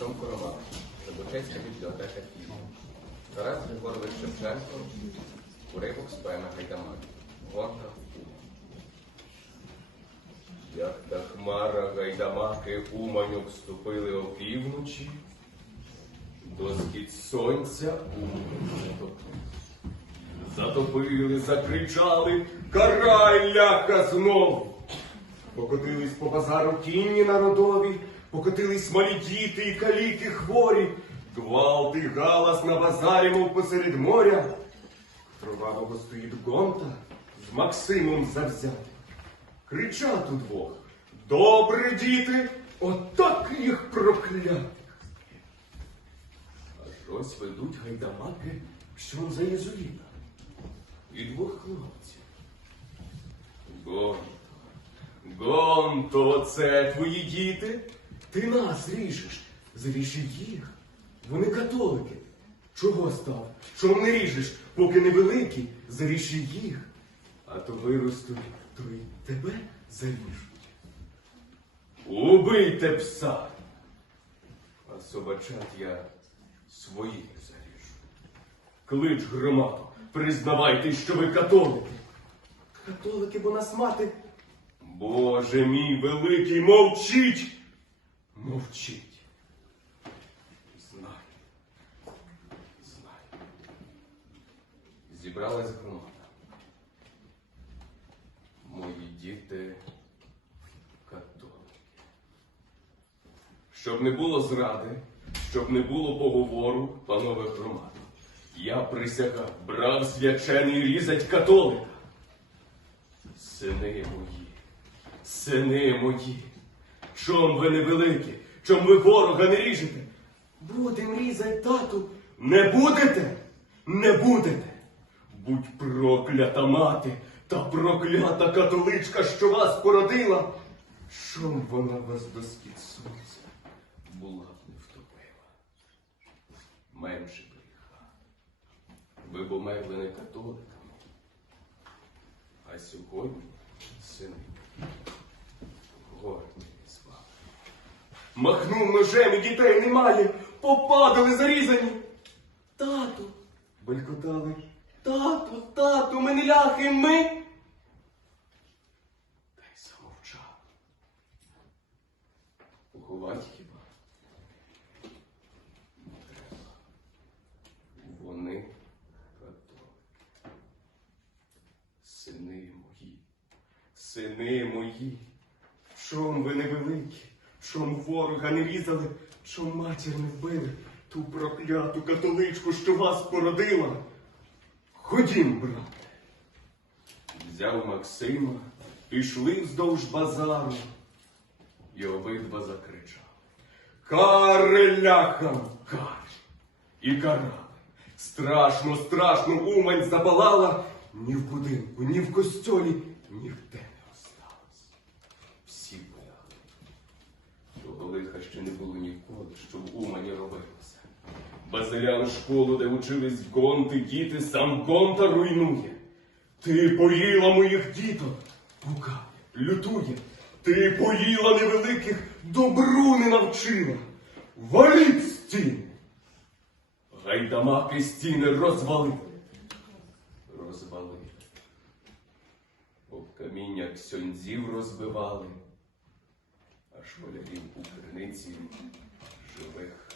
Артем Коромак, Забучецька бібліотека Києва. Тарас Григорович Шевченко, уривок з поеми Гайдамак. Гонка Як та хмара гайдамаки Уманю вступили опівночі, до схід сонця Умань затопили. Затопили, закричали, карай ляха знову. Покотились по базару тінні народові, покотились малі діти і каліки хворі, гвалт і галас на базарі, мов посеред моря. Кровавого стоїть гонта з Максимом завзятим. Кричать удвох. Добре, діти, отак їх проклятих. Аж ось ведуть гайдамаки, що за єзуїта. І двох хлопців. Гонто, Гонто, це твої діти? Ти нас ріжеш, заріж і їх. Вони католики. Чого став? Чому не ріжеш, поки не великі, заріж їх. А то виростуть, то й тебе заріжуть. Убийте пса. А собачат я своїх заріжу. Клич громаду, признавайте, що ви католики. Католики, бо нас мати. Боже мій великий, мовчіть! Мовчіть. Знаю. Знаю. Зібралась громада. Мої діти католики. Щоб не було зради, щоб не було поговору, панове громади. Я присягав, брав свячений різать католика. Сини мої, сини мої, чом ви невеликі, чом ви ворога не ріжете? Будем різать тату. Не будете? Не будете. Будь проклята мати та проклята католичка, що вас породила. Чом вона вас до схід сонця була б не втопила? Менше гріха. Ви б умерли не католиками. А сьогодні, сини, вами. Махнув ножем і дітей немає, попадали зарізані. Тату, белькотали. Тату, тату, ми не ляхи, ми. Та й замовчав. Поховать хіба? Вони католики. Сини мої, сини мої, чом ви невеликі, чом ворога не різали, чом матір не вбили, ту прокляту католичку, що вас породила. Ходім, брате. Взяв Максима, пішли вздовж базару, і обидва закричали. Кари ляхам, кари! І карали. Страшно, страшно умань запалала. Ні в будинку, ні в костьолі, ніде не осталось. Не було ніколи, що в Умані робилося. Базилян школу, де учились гонти, діти, сам гонта руйнує. Ти поїла моїх діток, пукає, лютує. Ти поїла невеликих, добру не навчила. Валіть стіни! Гайдамаки стіни розвалили. Розвалили. Об каміння ксьондзів розбивали, аж малярів у криниці живих.